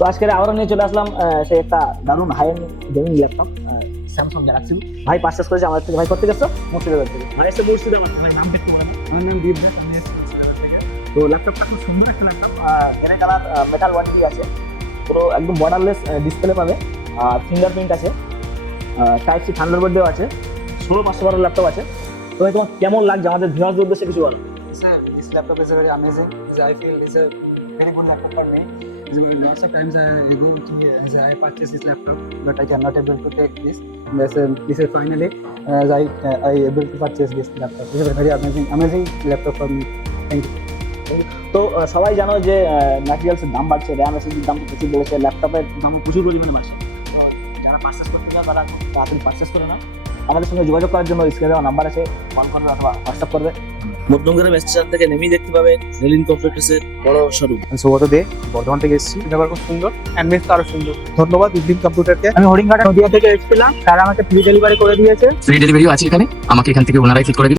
তো আজকে আবারও নিয়ে চলে আসলাম সেই একটা দারুণ high end gaming laptop Samsung Galaxy. ভাই পারচেস করেছে আমাদের থেকে। ভাই করতে গেছো মুর্শিদাবাদ থেকে। ভাই এসে মুর্শিদাবাদ, ভাই নাম দেখতে পারেন। আমার নাম দীপদাস, আমি এসে মুর্শিদাবাদ থেকে। তো ল্যাপটপটা খুব সুন্দর একটা ল্যাপটপ। এর কালার মেটাল ওয়ারেন্টি আছে, পুরো একদম বর্ডারলেস ডিসপ্লে পাবে, আর ফিঙ্গারপ্রিন্ট আছে, টাইপ সি থান্ডারবার্ড দেওয়া আছে, 16/512 ল্যাপটপ আছে। তো ভাই তোমার কেমন লাগছে আমাদের ভিউয়ারদের উদ্দেশ্যে কিছু বলো। Sir, this laptop is very amazing. I feel it's a very good laptop for me. Lots of times I purchased this laptop, but I cannot able to take this. This is finally I able to purchase this laptop. This is a very amazing laptop for me. Thank you. তো সবাই জানো যে ম্যাটেরিয়ালসের দাম বাড়ছে, RAM এসএসডির দাম প্রচুর বেড়েছে, ল্যাপটপের দাম প্রচুর পরিমাণে বাড়ছে। তো যারা পারচেস করতে চান তারা খুব তাড়াতাড়ি পারচেস করে না। আমাদের সঙ্গে যোগাযোগ করার জন্য স্ক্রিনে দেওয়া নাম্বার আছে, কল করবে অথবা হোয়াটসঅ্যাপ করবে। মধ্যমগ্রাম স্টেশন থেকে নেমেই দেখতে পাবেন রেলিন কমপ্লেক্সের বড় শোরুম। সৌগত দে, বর্ধমান থেকে এসেছি। ব্যবহার খুব সুন্দর, অ্যাম্বিয়েন্স আরো সুন্দর। ধন্যবাদ ইভলিন কম্পিউটারকে। আমি হরিণঘাটা নদিয়া থেকে এসেছিলাম, তারা আমাকে ফ্রি ডেলিভারি করে দিয়েছে। ফ্রি ডেলিভারিও আছে এখানে, আমাকে এখান থেকে ওনারাই ঠিক করে দিবে।